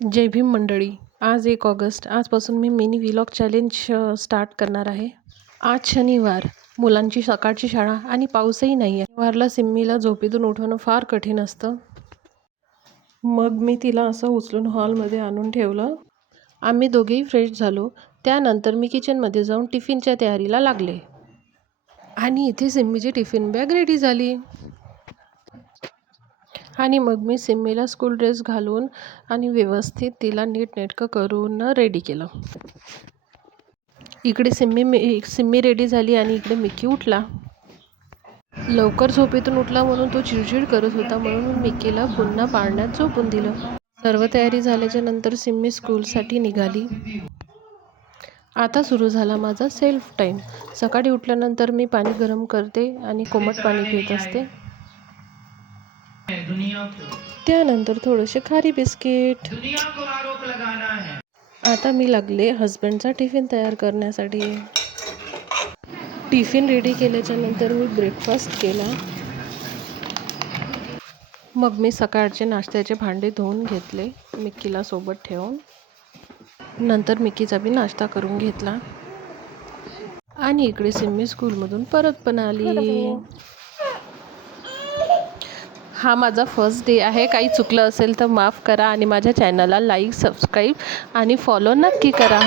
जय भीम मंडळी. आज 1 ऑगस्ट. आजपासून मी मिनी व्लॉग चॅलेंज स्टार्ट करणार आहे. आज शनिवार, मुलांची सकाळची शाळा आणि पाऊसही नाही आहे. शनिवारला सिम्मीला झोपेतून उठवणं फार कठीण असतं. मग मी तिला असं उचलून हॉलमध्ये आणून ठेवलं. आम्ही दोघेही फ्रेश झालो. त्यानंतर मी किचनमध्ये जाऊन टिफिनच्या तयारीला लागले. आणि इथे सिम्मीची टिफिन बॅग रेडी झाली. आणि मग मी सिम्मीला स्कूल ड्रेस घालून आणि व्यवस्थित तिला नीटनेटकं करून रेडी केलं. इकडे सिम्मी रेडी झाली आणि इकडे मिक्की उठला. लवकर झोपेतून उठला म्हणून तो चिडचिड करत होता, म्हणून मिक्कीला पुन्हा पाळण्यात झोपून दिलं. सर्व तयारी झाल्याच्या नंतर सिम्मी स्कूलसाठी निघाली. आता सुरू झाला माझा सेल्फ टाईम. सकाळी उठल्यानंतर मी पाणी गरम करते आणि कोमट पाणी पित असते. त्यानंतर थोडेसे खारी बिस्किट. आता मी लागले हस्बंडचा टिफिन तयार करण्यासाठी. टिफिन रेडी केल्याच्या नंतर मी ब्रेकफास्ट केला. मग मी सकाळचे नाश्त्याचे भांडे धुवून घेतले मिक्कीला सोबत ठेवून. नंतर मिक्कीचा बी नाश्ता करून घेतला. आणि इकडे सिम्मी स्कूलमधून परत पण आली. हा माझा फर्स्ट डे आहे. काही चुकलं असेल तर माफ करा आणि माझ्या चॅनलला लाईक, सबस्क्राईब आणि फॉलो नक्की करा.